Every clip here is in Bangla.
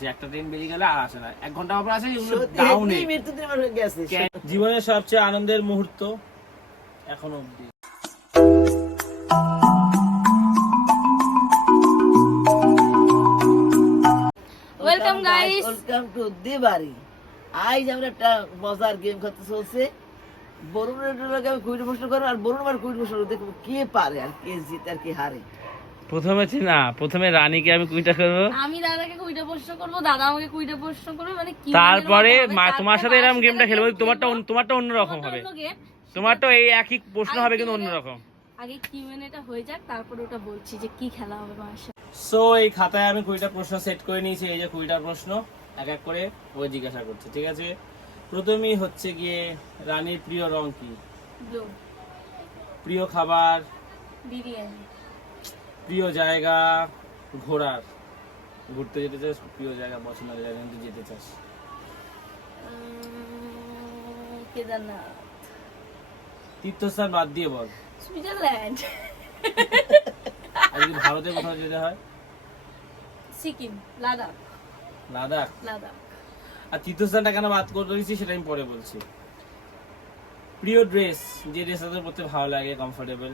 যে একটা ট্রেন বেরিয়ে গেলে আর আসে না। এক ঘণ্টা পর আসে ডাউনে এমনি মৃত্যু দিন আমার গেছে জীবনের সবচেয়ে আনন্দের মুহূর্ত এখন অবধি। Welcome guys welcome to the বাড়ি আজ আমরা একটা মজার গেম খেলতে চলছে। বরুণের আমি কুইট প্রশ্ন করব আর বরুণ আমার কুইট প্রশ্ন করব। দেখব কে পারে আর কে জিতে আর কে হারে। প্রথমে না প্রথমে রানীকে আমি কুইটা করব। আমি দাদাকে কুইটা প্রশ্ন করব দাদা আমাকে কুইটা প্রশ্ন করবে মানে কি তারপরে মা- তোমার সাথে এরকম গেমটা খেলব তোমারটা অন্য- তোমারটা অন্যরকম হবে। তোমারটা এই একই প্রশ্ন হবে কিন্তু অন্যরকম। আগে কিউএনএটা হয়ে যাক তারপরে ওটা বলছি যে কি খেলা হবে মায়ের সো এই খাতায় আমি কুড়িটা প্রশ্ন সেট করে নিয়েছি এই যে কুড়িটা প্রশ্ন এক এক করে ও জিজ্ঞাসা করছে ঠিক আছে? প্রথমেই হচ্ছে গিয়ে রানীর প্রিয় রং কি? প্রিয় খাবার? বিরিয়ানি প্রিয় জায়গা ঘোরার। ঘুরতে যেতে চাস প্রিয় জায়গা পছন্দের জায়গা কিন্তু যেতে চাস। কেদারনাথ। তীর্থস্থান বাদ দিয়ে বল। সুইজারল্যান্ড। আর যদি ভারতে কোথাও যেতে হয়? সিকিম লাদাখ। লাদাখ? লাদাখ। আর তীর্থস্থানটা কেন বাদ করে দিয়েছি সেটা আমি পরে বলছি। প্রিয় ড্রেস যে ড্রেসটা তোর পরতে ভালো লাগে কমফোর্টেবল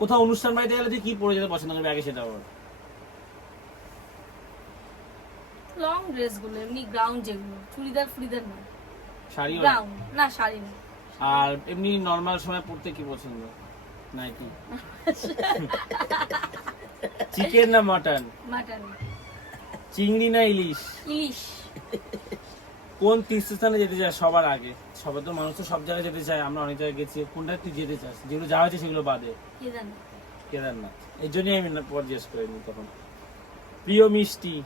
কোথাও অনুষ্ঠান বাড়িতে গেলে তুই কি পরে যেতে পছন্দ করবি আগে সেটা বল। লং ড্রেসগুলো এমনি গ্রাউন্ড যেগুলো চুড়িদার ফুড়িদার না শাড়ি? গ্রাউন্ড না শাড়ি না আর এমনি নর্মাল সময় পড়তে কি পছন্দ? নাইটি চিকেন না মটন মাটন চিংড়ি না ইলিশ? ইলিশ। কোন তীর্থস্থানে যেতে চাস সবার আগে? সবার তো মানুষ তো সব জায়গায় যেতে চায় আমরা অনেক জায়গায় গেছি। কোনটা তুই যেতে চাস? যেগুলো যাওয়া হয়েছে সেগুলো বাদে। কেদারনাথ। কেদারনাথ। এই জন্যই আমি না পর জিজ্ঞেস করিনি তখন। প্রিয় মিষ্টি।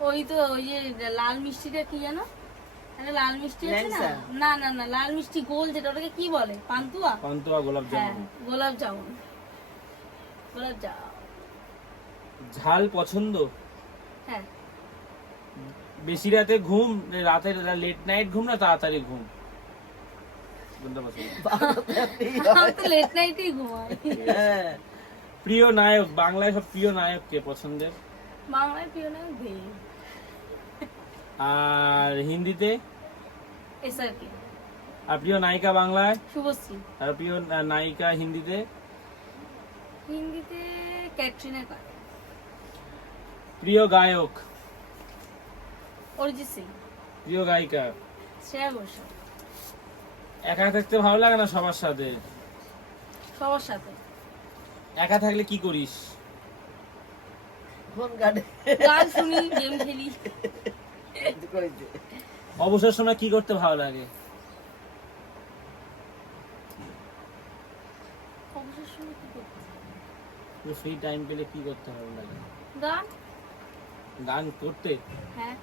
ওই তো ওই যে লাল মিষ্টিটা কি জানো লাল মিষ্টি আছে না? না না না লাল মিষ্টি গোল যেটা ওটাকে কি বলে? পান্তুয়া? পান্তুয়া গোলাপ হ্যাঁ জামুন। গোলাপ জামুন। গোলাপ জামুন। ঝাল পছন্দ? হ্যাঁ। বেশি রাতে ঘুম রাতে লেট নাইট ঘুম না তাড়াতাড়ি ঘুম? লেট নাইটেই ঘুমাই। হ্যাঁ। প্রিয় নায়ক বাংলায় সব প্রিয় নায়ক কে পছন্দের? বাংলায় প্রিয় দে আর হিন্দিতে? আর প্রিয় নায়িকা বাংলায়? শুভশ্রী। আর প্রিয় নায়িকা হিন্দিতে? হিন্দিতে ক্যাটরিনা কার। প্রিয় গায়ক? অরিজিৎ সিং। প্রিয় গায়িকা। শ্রেয়া ঘোষাল। একা থাকতে ভালো লাগে না সবার সাথে? সবার সাথে। একা থাকলে কি করিস? ফোন কাটে গান শুনি গেম খেলি। অবসর সময় কি করতে ভালো লাগে? অবসর সময় কি করতে? ফ্রি টাইম পেলে কি করতে ভালো লাগে? গান। গান করতে? হ্যাঁ।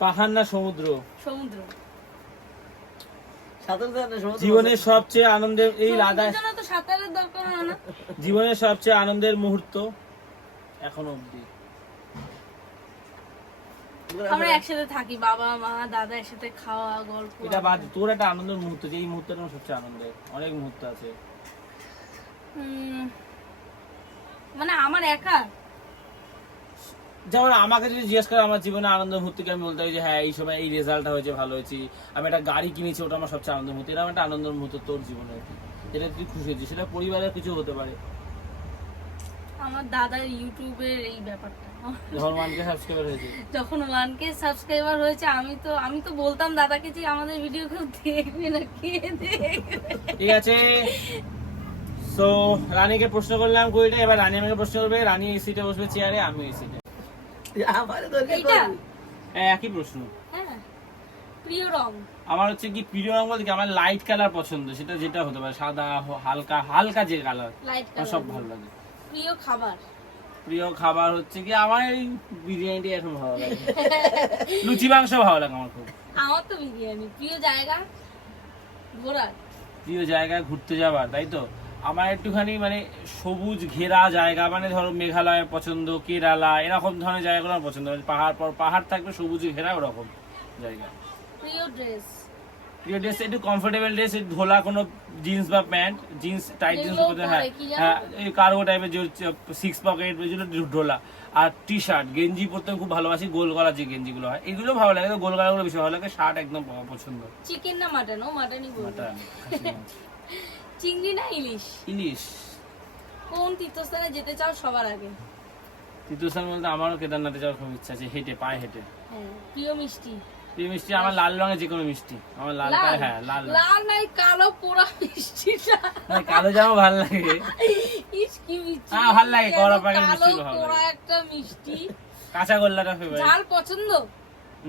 পাহাড় না সমুদ্র? সমুদ্র। জীবনের সবচেয়ে আনন্দের এই না। জীবনের সবচেয়ে আনন্দের মুহূর্ত এখন অবধি। আমরা একসাথে থাকি বাবা মা দাদা একসাথে খাওয়া গল্প। এটা বাদ তোর একটা আনন্দের মুহূর্ত যে এই মুহূর্তটা আমার সবচেয়ে আনন্দের। অনেক মুহূর্ত আছে। মানে আমার একা? যেমন আমাকে যদি জিজ্ঞেস করে আমার জীবনে আনন্দ মুহূর্তকে আমি বলতে পারি যে হ্যাঁ এই সময় এই রেজাল্টটা হয়েছে ভালো হয়েছি। আমি একটা গাড়ি কিনেছি ওটা আমার সবচেয়ে আনন্দের মুহূর্ত। এটা একটা আনন্দের মুহূর্ত তোর জীবনে যেটা তুই খুশি হয়েছিস সেটা পরিবারের কিছু হতে পারে। আমার দাদার ইউটিউবের এই ব্যাপারটা। যখন ওয়ানকে সাবস্ক্রাইবার হয়েছে। যখন ওয়ান সাবস্ক্রাইবার হয়েছে আমি তো আমি তো বলতাম দাদাকে যে আমাদের ভিডিও কেউ দেখবে না কে দেখবে? ঠিক আছে। সো রানীকে প্রশ্ন করলাম কুড়িটা এবার রানী আমাকে প্রশ্ন করবে রানী এই সিটে বসবে চেয়ারে আমি এই সিটে আমারে দরকার এইটা করবি। একই প্রশ্ন। হ্যাঁ প্রিয় রং। আমার হচ্ছে কি প্রিয় রঙ বলতে কি আমার লাইট কালার পছন্দ সেটা যেটা হতে পারে সাদা হালকা হালকা যে কালার লাইট সব ভালো লাগে। প্রিয় খাবার? প্রিয় খাবার হচ্ছে কি আমার এই বিরিয়ানিটাই এখন ভালো লাগে। লুচি মাংস ভালো লাগে আমার খুব। আমার তো বিরিয়ানি। প্রিয় জায়গা ঘোরার? প্রিয় জায়গায় ঘুরতে যাবার তাই তো? আমার একটুখানি মানে সবুজ ঘেরা জায়গা মানে ধরো মেঘালয় পছন্দ কেরালা এরকম ধরনের জায়গাগুলো আমার পছন্দ। মানে পাহাড় পর পাহাড় থাকবে সবুজ ঘেরা ওরকম জায়গা। প্রিয় ড্রেস প্রিয় ড্রেস একটু কমফোর্টেবল ড্রেস ধোলা কোনো জিন্স বা প্যান্ট জিন্স টাইট জিন্স যেগুলো হ্যাঁ? হ্যাঁ এই কার্গো টাইপের যে সিক্স পকেট ওইগুলো ঢোলা আর টি শার্ট গেঞ্জি পরতে খুব ভালোবাসি গোল গলা যে গেঞ্জিগুলো হয় এগুলো ভালো লাগে গোল গলাগুলো বেশি ভালো লাগে শার্ট একদম পছন্দ। চিকেন না মাটন ও মাটনই বলব। চিংড়ি না ইলিশ? ইলিশ। কোন তীর্থস্থানে যেতে চাও সবার আগে? তীর্থস্থান বলতে আমারও কেদারনাথে যাওয়ার খুব ইচ্ছা আছে হেঁটে পায়ে হেঁটে। হ্যাঁ প্রিয় মিষ্টি। প্রিয় মিষ্টি আমার লাল রঙের যে কোনো মিষ্টি। আমার লাল পায়ে হ্যাঁ লাল লাল নাই কালো পোড়া মিষ্টিটা। না, কালো জামা ভালো লাগে। ইস কি মিষ্টি। হ্যাঁ, ভালো লাগে, কড়া পাকের কালো মিষ্টিগুলো ভালো পোড়া একটা মিষ্টি? কাঁচা গোল্লাটা ফেভারিট ঝাল পছন্দ?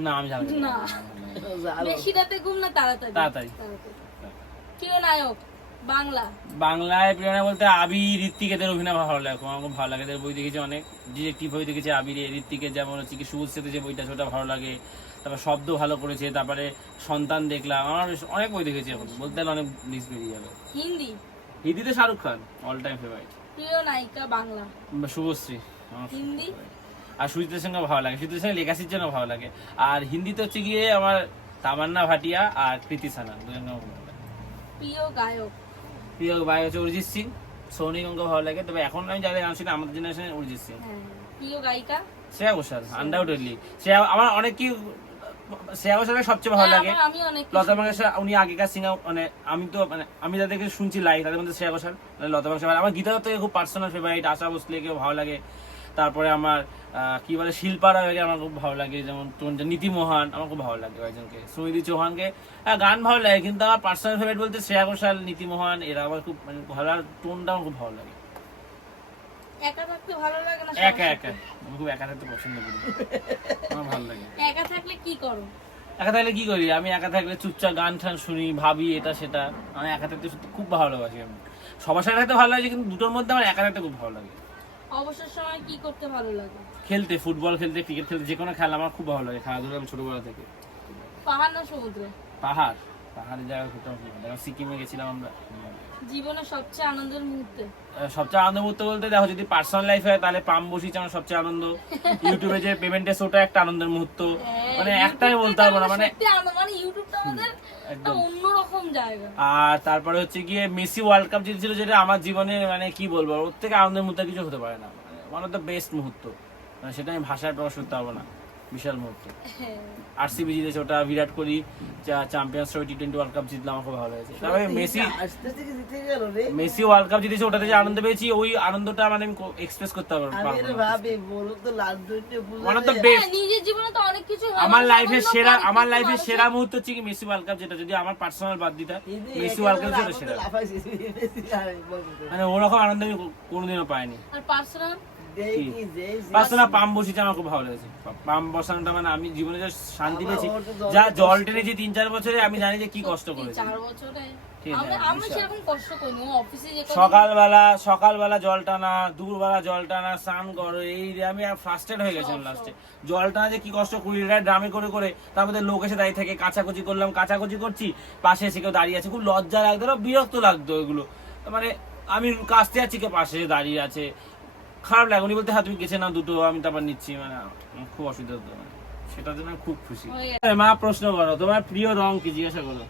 না আমি জানি না। বেশি রাতে ঘুম না তাড়াতাড়ি। তাড়াতাড়ি। প্রিয় নায়ক বাংলা। বাংলায় প্রিয়না বলতে আবির ঋত্বিক এদের অভিনয় ভালো লাগে আমার খুব ভালো লাগে। এদের বই দেখেছি অনেক ডিটেকটিভ বই দেখেছি আবির ঋত্বিকের যেমন হচ্ছে কি সবুজ সেতু যে বইটা ওটা ভালো লাগে। তারপর শব্দ ভালো করেছে তারপরে সন্তান দেখলাম আমার অনেক বই দেখেছি এখন। বলতে গেলে অনেক লিস্ট বেরিয়ে যাবে। হিন্দি? হিন্দিতে Shahrukh Khan all time favourite প্রিয় নায়িকা বাংলা। শুভশ্রী হিন্দি? আর সুজিতের সঙ্গে ভালো লাগে সুজিতের সঙ্গে লেগাসির জন্য ভালো লাগে। আর হিন্দিতে হচ্ছে গিয়ে আমার তামান্না ভাটিয়া আর কৃতি সানা লাগে। প্রিয় গায়ক? প্রিয় ভাই হচ্ছে অরিজিৎ সিং সোনি গঙ্গা ভালো লাগে। তবে এখন আমি যাদের গান শুনি আমাদের জেনারেশনে অরিজিৎ সিং। হ্যাঁ প্রিয় গায়িকা? শ্রেয়া ঘোষাল আনডাউটেডলি শ্রেয়া আমার অনেক কি শ্রেয়া ঘোষালের সবচেয়ে ভালো হ্যাঁ, লাগে। লতা মঙ্গেশকর উনি আগেকার সিঙ্গার মানে আমি তো মানে আমি যাদেরকে শুনছি লাইভ তাদের মধ্যে শ্রেয়া ঘোষাল মানে লতা মঙ্গেশকর। আমার গীতা থেকে খুব পার্সোনাল ফেভারিট আশা ভোসলেকেও ভালো লাগে। তারপরে আমার কি বলে শিল্পা রায়কে আমার খুব ভালো লাগে যেমন নীতি মোহন আমার খুব ভালো লাগে কয়েকজনকে সুমিদি চৌহানকে। হ্যাঁ, গান ভালো লাগে কিন্তু আমার পার্সোনাল ফেভারিট বলতে শ্রেয়া ঘোষাল নীতি মোহন এরা আমার খুব মানে ভালো আর টোনটা আমার খুব ভালো লাগে। একা থাকতে ভালো লাগে না একা একা আমি খুব একা থাকতে পছন্দ করি। আমার ভালো লাগে। একা থাকলে কি করো? একা থাকলে কি করি? আমি একা থাকলে চুপচাপ গান টান শুনি ভাবি এটা সেটা আমি একা থাকতে সত্যি খুব ভালোবাসি আমি। সবার সাথে থাকতে ভালো লাগে কিন্তু দুটোর মধ্যে আমার একা থাকতে খুব ভালো লাগে। অবসর সময় কি করতে ভালো লাগে? খেলতে ফুটবল খেলতে ক্রিকেট খেলতে যে কোনো খেলা আমার খুব ভালো লাগে খেলাধুলা আমি ছোটবেলা থেকে। পাহাড় না সমুদ্রে? পাহাড় পাহাড়ের জায়গা ঘুরতে খুব ভালো লাগে। সিকিমে গেছিলাম আমরা। জীবনে সবচেয়ে আনন্দের মুহূর্তে? সবচেয়ে আনন্দ মুহূর্ত বলতে দেখো যদি পার্সোনাল লাইফ হয় তাহলে পাম বসিছে আমার সবচেয়ে আনন্দ। ইউটিউবে যে পেমেন্টের শোটা একটা আনন্দের মুহূর্ত। মানে একটাই বলতে পারব না মানে মানে ইউটিউবটা আমাদের একদম। অন্যরকম জায়গা। আর তারপরে হচ্ছে গিয়ে মেসি ওয়ার্ল্ড কাপ জিতেছিল যেটা আমার জীবনে মানে কি বলব ওর থেকে আনন্দের মুহূর্ত কিছু হতে পারে না। ওয়ান অফ দ্য বেস্ট মুহূর্ত। মানে সেটা আমি ভাষায় প্রকাশ করতে পারব না বিশাল মুহূর্ত। হ্যাঁ। আরসিবি জিতেছে ওটা Virat Kohli Champions Trophy T twenty World Cup জিতলাম আমার খুব ভালো হয়েছে তারপরে মেসি মেসি ওয়ার্ল্ড কাপ জিতেছে ওটাতে যে আনন্দ পেয়েছি ওই আনন্দটা মানে আমি এক্সপ্রেস করতে পারব না। হ্যাঁ, নিজের জীবনে তো অনেক কিছু আমার লাইফের সেরা আমার লাইফের সেরা মুহূর্ত হচ্ছে কি মেসি ওয়ার্ল্ড কাপ যেটা যদি আমার পার্সোনাল বাদ দিতে মেসি ওয়ার্ল্ড কাপ যেটা সেরা মানে ওরকম আনন্দ আমি কোনোদিনও পাইনি। আর পার্সোনাল পাঁচটা পাম বসেছে আমার খুব ভালো লেগেছে। পাম বসানোটা মানে আমি জীবনে যে শান্তি পেয়েছি। জল যা জল টেনেছি তিন চার বছরে আমি জানি যে কি কষ্ট করেছি। সকালবেলা সকালবেলা জল টানা দুপুরবেলা জল টানা স্নান করো এই যে আমি ফ্রাস্ট্রেট হয়ে গেছিলাম লাস্টে জল টানা যে কি কষ্ট কুড়ি লিটার ড্রামে করে করে তার মধ্যে লোক এসে দাঁড়িয়ে থাকে কাচাকুচি করলাম কাচাকুচি করছি পাশে এসে কেউ দাঁড়িয়ে আছে খুব লজ্জা লাগতো বিরক্ত লাগতো এগুলো মানে আমি কাছতে যাচ্ছি কেউ পাশে দাঁড়িয়ে আছে খারাপ লাগে উনি বলতে হ্যাঁ তুমি গেছে না দুটো আমি তারপর নিচ্ছি। মানে খুব অসুবিধা হতো। মানে সেটার জন্য খুব খুশি। মা প্রশ্ন করো তোমার প্রিয় রং কি? জিজ্ঞাসা করো।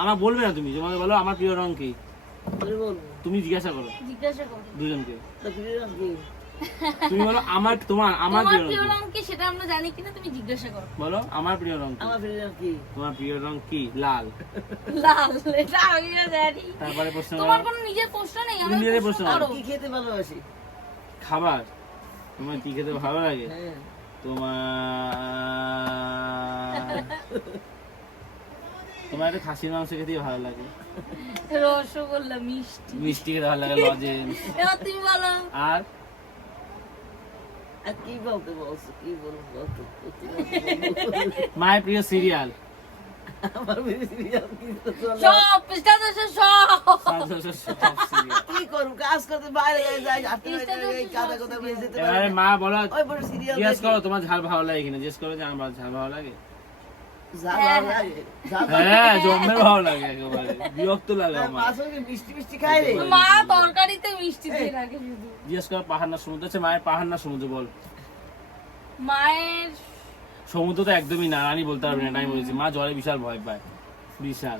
আমার বলবে না তুমি তোমাকে বলো আমার প্রিয় রং কি? তুমি জিজ্ঞাসা করো। জিজ্ঞাসা করো। দুজনকে। তুমি বলো আমার তোমার আমার প্রিয় রং কি? সেটা আমরা জানি কিনা তুমি জিজ্ঞাসা করো। বলো আমার প্রিয় রং আমার প্রিয় কি? তোমার প্রিয় রং কি? লাল। লাল এটা আমিও জানি। তারপরে প্রশ্ন তোমার কোনো নিজের প্রশ্ন নেই? আমার প্রশ্ন প্রশ্ন কি খেতে ভালোবাসি? খাবার? তোমার কি খেতে ভালো লাগে? হ্যাঁ। তোমার তোমার একটা খাসির মাংস খেতে ভালো লাগে। রসগোল্লা মিষ্টি। মিষ্টি খেতে ভালো লাগে লজেন্স। তুমি বলো। আর? আর কি বলতে বলছো? কি বলব? মায়ের প্রিয় সিরিয়াল। আমার প্রিয় সিরিয়াল কি তো চলে। সব। পৃষ্ঠা সব কি করব কাজ করতে বাইরে যাই হাঁটতে ইনস্টা বাইরে যাই তো কাদা সব কাদা যেতে এবারে মা বলো ওই বড় সিরিয়াল জিজ্ঞেস করো তোমার ঝাল ভালো লাগে কিনা? জিজ্ঞেস করো যে আমার ঝাল ভালো লাগে। হ্যাঁ। জম্মের ভালো লাগে? একেবারে। বিরক্ত লাগে আমার। মিষ্টি মিষ্টি খাই রে। মা তরকারিতে মিষ্টি দিয়ে রাখে জিজ্ঞেস করো পাহাড় না সমুদ্র? আছে মায়ের পাহাড় না সমুদ্র বল। মায়ের সমুদ্র তো একদমই না রানী বলতে পারবে না আমি বলেছি। মা জলে বিশাল ভয় পায় বিশাল।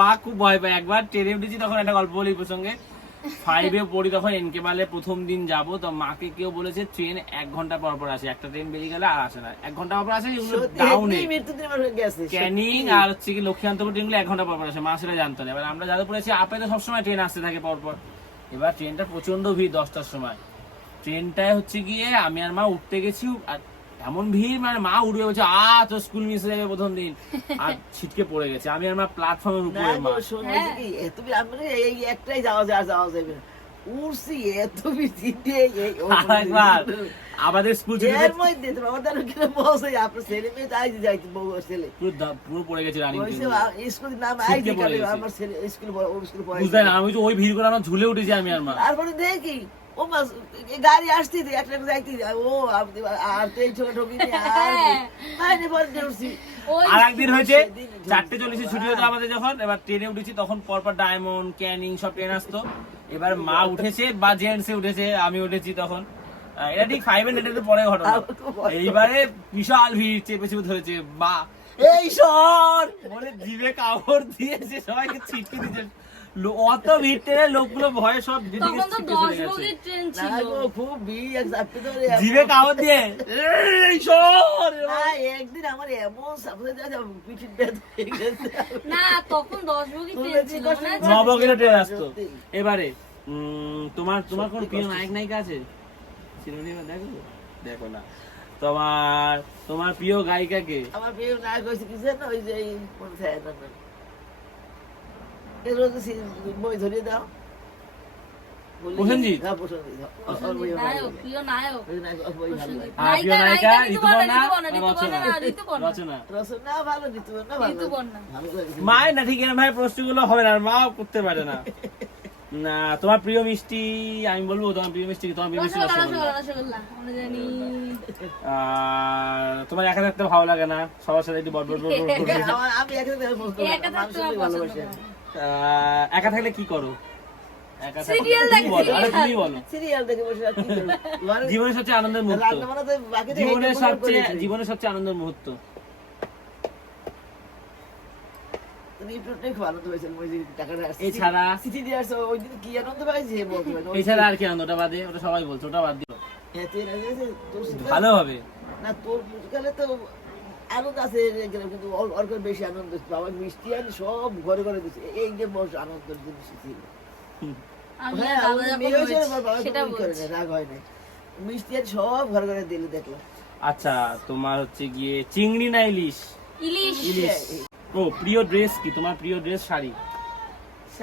মা খুব ভয় পায়। একবার ট্রেনে উঠেছি তখন একটা গল্প বলি প্রসঙ্গে। ফাইভে পড়ি তখন এনকে বালে প্রথম দিন যাব তো মাকে কেউ বলেছে ট্রেন এক ঘণ্টা পর পর আসে একটা ট্রেন বেরিয়ে গেলে আর আসে না। এক ঘণ্টা পর আসে ডাউনে ক্যানিং আর হচ্ছে কি লক্ষ্মীকান্তপুর ট্রেনগুলো এক ঘণ্টা পর পর আসে মা সেটা জানতো না। এবার আমরা যাদবপুরে আছি আপে তো সবসময় ট্রেন আসতে থাকে পর পর এবার ট্রেনটা প্রচণ্ড ভিড় দশটার সময়। ট্রেনটায় হচ্ছে গিয়ে আমি আর মা উঠতে গেছি আর এমন ভিড় মানে মা উঠবে বলছে আ তো স্কুল মিস হয়ে যাবে প্রথম দিন। আর ছিটকে পড়ে গেছে। আমি আর মা প্ল্যাটফর্মের উপরে মা। এই একটাই যাওয়া যায় যাওয়া যাবে না। এত বেশি দিয়ে এই ও আর একবার আমাদের স্কুল ছুটি এর মধ্যে তো বাবা তার বসে আপনার ছেলে মেয়ে তাই যাইতে বউ ছেলে। পুরো পুরো পড়ে গেছে রানিং স্কুল নাম ছিটকে আইজি পড়ে কালে গেছে। আমার ছেলে স্কুল স্কুল পড়ে বুঝতে আমি তো ওই ভিড় করে আমার ঝুলে উঠেছি আমি আর মা। তারপরে দেখি ও গাড়ি আসতে একটা যাইতে ও আপনি আর তো এই ছোট আর পরে উঠছি। ওই আর একদিন হয়েছে চারটে চল্লিশে ছুটি হতো আমাদের যখন এবার ট্রেনে উঠেছি তখন পরপর ডায়মন্ড ক্যানিং সব ট্রেন আসতো। এবার মা উঠেছে বা জেন্টসে উঠেছে আমি উঠেছি তখন। এটা ঠিক ফাইভ হান্ড্রেড পরে ঘটনা। এইবারে বিশাল ভিড় চেপে চেপে ধরেছে। মা এই সর! বলে জিভে কাপড় দিয়েছে সবাইকে ছিটকে দিয়েছে। অত ভিড় ট্রেনে লোকগুলো ভয়ে সব তখন তো দশ বগির ট্রেন ছিল। খুব ভিড় এক চাপতে ধরে জিভে কাপড় দিয়ে এই সর! একদিন আমার এমন সাপোর্টে পিঠির ব্যথা হয়ে গেছে। না তখন দশ বগির ট্রেন ছিল কষ্ট করে। আছে? নবগিরা ট্রেন আসতো। এবারে উম, তোমার তোমার কোন প্রিয় নায়ক নায়িকা আছে? সিনেমা দেখো? দেখো না। তোমার তোমার প্রিয় গায়িকা কে আমার প্রিয় নায়ক হয়েছে কি জানো ওই যে এই কোন থাকে না না এই রোজ সি- বই ধরিয়ে দাও। প্রসেনজিৎ? হ্যাঁ। মায়ের না ঠিক এরকম ভাই প্রশ্নগুলো হবে না মাও করতে পারে না। না তোমার প্রিয় মিষ্টি আমি বলব তোমার প্রিয় মিষ্টি? তোমার প্রিয় মিষ্টি তোমার একা থাকতে ভালো লাগে না সবার সাথে একটু বড় বড় আমি একা থাকতে ভালোবাসি একা থাকলে কি করো? জীবনের সবচেয়ে আনন্দের মুহূর্ত। জীবনের সবচেয়ে জীবনের সবচেয়ে আনন্দের এছাড়া? আর কি আনন্দ? ওটা বাদে ওটা সবাই বলছে ওটা বাদ দিও। হ্যাঁ, ভালো হবে। না, তোর তো আনন্দ আছে কিন্তু ওর বেশি আনন্দ। বাবা মিষ্টি আনি সব ঘরে ঘরে দিচ্ছে এই যে বস আনন্দের জিনিস ছিল। আমি হ্যাঁ রাগ হয় না মিষ্টি আনি সব ঘরে ঘরে দিলে দেখলাম। আচ্ছা তোমার হচ্ছে গিয়ে চিংড়ি না ইলিশ। ইলিশ। ও প্রিয় ড্রেস কি? তোমার প্রিয় ড্রেস শাড়ি?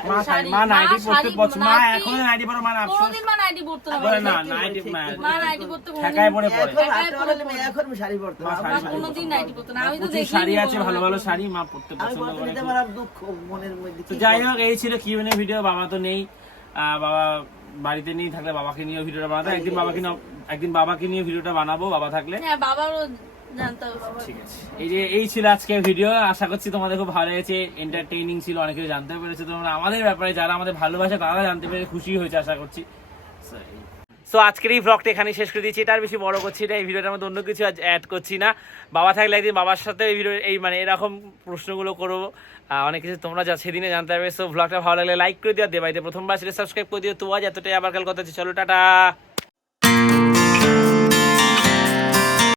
মা শাড়ি, মা মা নাইটি পরতে পছন্দ মা নাইটি- নাইটি পরে মা আফসোস কোনোদিন মা নাইটি পরতো না বলে না নাইটি মা মা নাইটি পরতো ঠেকায় পরে পরে। এখন ঢাকায় আটটা পরে। হলে মেয়ে পরে। এখন শাড়ি পরতে মা হবে। শাড়ি মা আমার কোনোদিন নাইটি পরতো না। আমি তো প্রচুর শাড়ি আছে ভালো ভালো শাড়ি মা পরতে পছন্দ করে আমার দুঃখ মনের মধ্যে তো যাই হোক এই ছিল কিউএনএ ভিডিও বাবা তো নেই। বাবা বাড়িতে নেই থাকলে বাবাকে নিয়ে ভিডিওটা বানাতো একদিন বাবাকে নিয়ে একদিন বাবাকে নিয়ে ভিডিওটা বানাবো বাবা থাকলে। হ্যাঁ বাবারও জানতে হবে ঠিক আছে। এই যে, এই ছিল আজকের ভিডিও আশা করছি তোমাদের খুব ভালো লেগেছে। এন্টারটেইনিং ছিল, অনেক জানতে পেরেছে তোমরা। আমাদের ব্যাপারে যারা আমাদের ভালোবাসে, তারা জানতে পেরে খুশি হয়েছে, আশা করছি। সো আজকের এই ব্লগটা এখানে শেষ করে দিয়েছি এটা আর বেশি বড় করছি না, এই ভিডিওটার মধ্যে অন্য কিছু অ্যাড করছি না। বাবা থাকলে একদিন বাবার সাথে এই ভিডিও এই মানে এরকম প্রশ্নগুলো করব। অনেক কিছু তোমরা যা সেদিনে জানতে পারবে। সো ব্লগটা ভালো লাগলে লাইক করে দিও। দেবাইতে প্রথমবার সেটা সাবস্ক্রাইব করে দিও। তো আজ এতটাই। আবার কাল কথা চলো, টাটা!